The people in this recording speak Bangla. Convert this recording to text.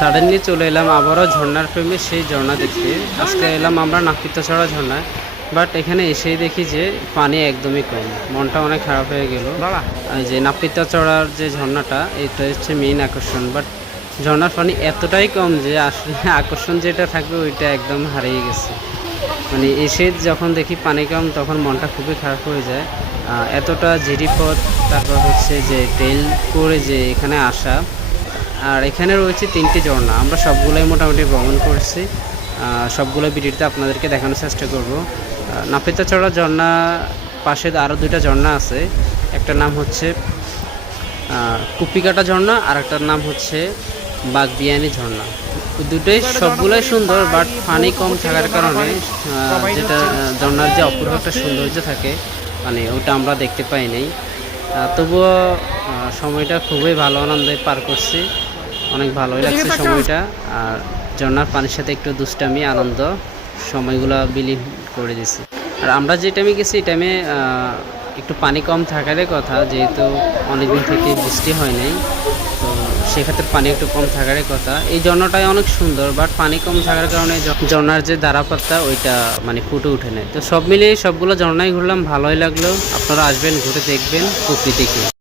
সাডেনলি চলে এলাম আবারও ঝর্ণার প্রেমে সেই ঝর্ণা দেখতে। আজকে এলাম আমরা নাপিতাছড়া ঝর্ণায়, বাট এখানে এসেই দেখি যে পানি একদমই কম, মনটা অনেক খারাপ হয়ে গেল। এই যে নাপিতাছড়ার যে ঝর্ণাটা, এটা হচ্ছে মেইন আকর্ষণ, বাট ঝর্ণার পানি এতটাই কম যে আসলে আকর্ষণ যেটা থাকবে ওইটা একদম হারিয়ে গেছে। মানে এসে যখন দেখি পানি কম তখন মনটা খুবই খারাপ হয়ে যায়। এতটা জিরিপথ, তারপর হচ্ছে যে ট্রেল করে যে এখানে আসা। আর এখানে রয়েছে 3টি ঝর্ণা, আমরা সবগুলোই মোটামুটি ভ্রমণ করছি। সবগুলো ভিডিওতে আপনাদেরকে দেখানোর চেষ্টা করব। নাপিতাছড়া ঝর্ণা পাশে আরও 2টা ঝর্ণা আছে। একটার নাম হচ্ছে কুপিকাটা ঝর্ণা, আর একটার নাম হচ্ছে বাগবিয়ানি ঝর্ণা। দুটোই সবগুলোই সুন্দর, বাট পানি কম থাকার কারণে যেটা ঝর্ণার যে অপূর্ব একটা সৌন্দর্য থাকে, মানে ওটা আমরা দেখতে পাই নাই। তবুও সময়টা খুবই ভালো আনন্দে পার করছি, অনেক ভালোই লাগছে সময়টা। আর ঝর্ণার পানির সাথে একটু দুষ্টামি আনন্দ সময়গুলো বিলীন করে দিছি। আর আমরা যে টাইমে গেছি এই টাইমে একটু পানি কম থাকারই কথা, যেহেতু অনেকদিন থেকে বৃষ্টি হয় নাই, তো সেক্ষেত্রে পানি একটু কম থাকারই কথা। এই ঝর্ণাটাই অনেক সুন্দর, বাট পানি কম থাকার কারণে ঝর্ণার যে ধারাপাতটা ওইটা মানে ফুটে ওঠে না। তো সব মিলিয়ে সবগুলো ঝর্ণায় ঘুরলাম, ভালোই লাগলো। আপনারা আসবেন, ঘুরে দেখবেন প্রকৃতিকে।